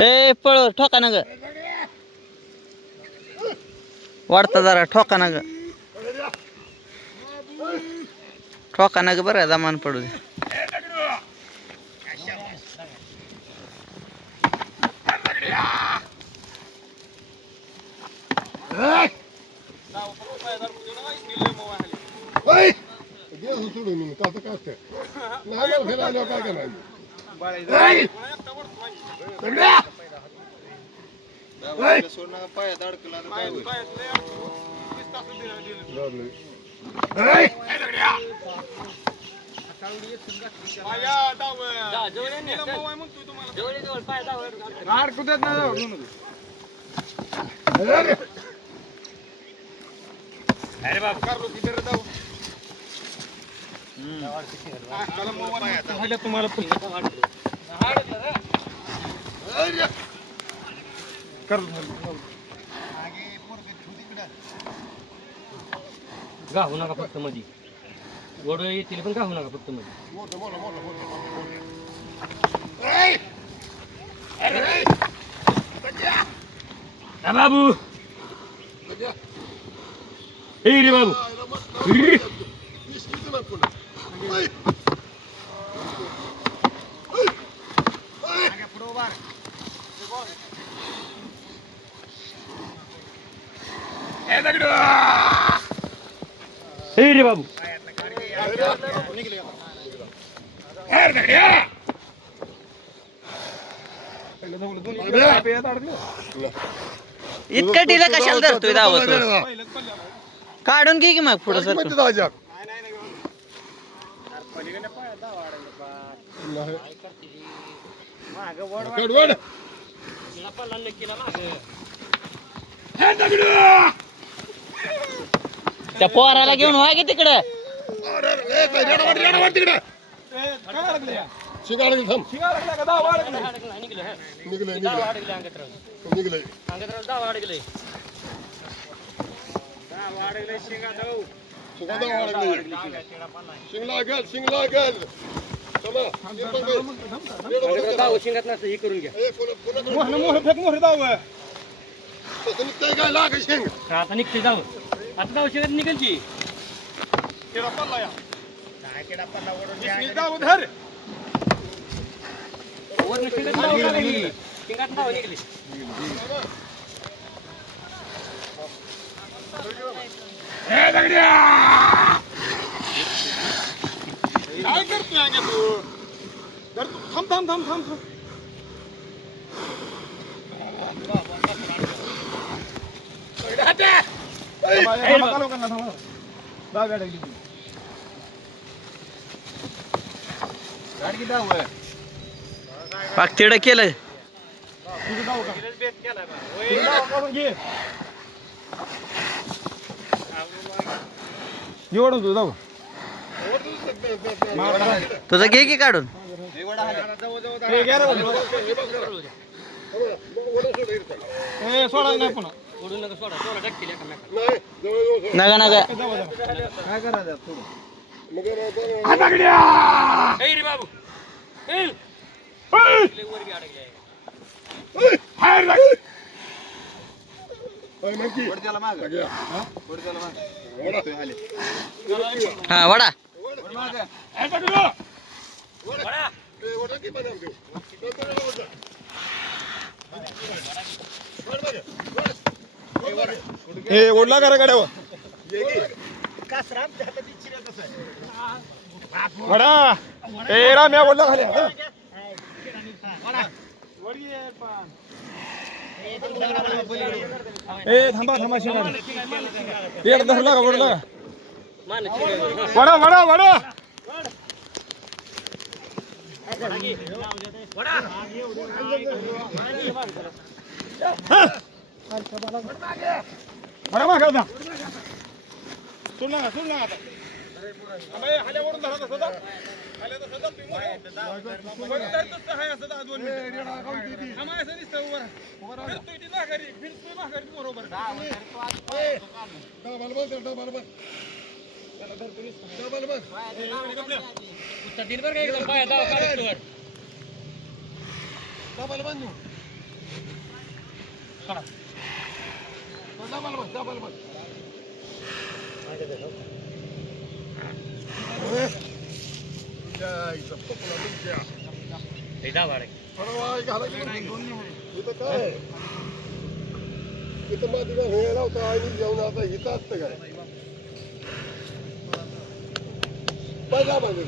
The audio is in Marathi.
ए पळ ठोका ना ग वाढता जरा ठोका ना ग ठोका ना ग बरं जमान पडू दे अरे बाप तुम्हाला गाहू नका फक्त मध्ये गोड येतील पण गाहू नका फक्त मध्ये बाबू रे बाबू रे बाबू इतकं ढिला कशाला धरतोय दावत काढून घे की मग पुढं सर त्या पोराला घेऊन व्हा की तिकडं शिंगात नसतं हे करून घ्या आता निघते जाऊ आता जाऊ शिंगात निघेल की शिंगात नाव निघली काय करतोय तू थांब थांब थांब थांब पाक तिड केलं निवडून तू जाऊ तुझं घे की काढून सोडा नाही पुन्हा नका नका काय करायचं बाबू हा वडा ओढला करा गाड्यावर वडा ए राम्या ओढला खाली ए थांबा थांबा शिंगा पेट धरला का ओढला वडा वडा वडा वडा मागा होता सोड ना आता अबे हाल्या वरून धरा सदा हाल्या तर सदा तुम्ही तर हाय असं 2 मिनिट आम्हाला असं दिसतं उभा फिरतोय ती माघारी फिरतोय माघारी बरोबर डबल बस उत्तर दिल बरं का एकदम पाया दावा काढतोवर. डबल बंद काढा. डबल बस हे दावा रे. इथं काय इथं माती का हे लावता आणि जेवण आता इथं असतं काय पहिला पाहिजे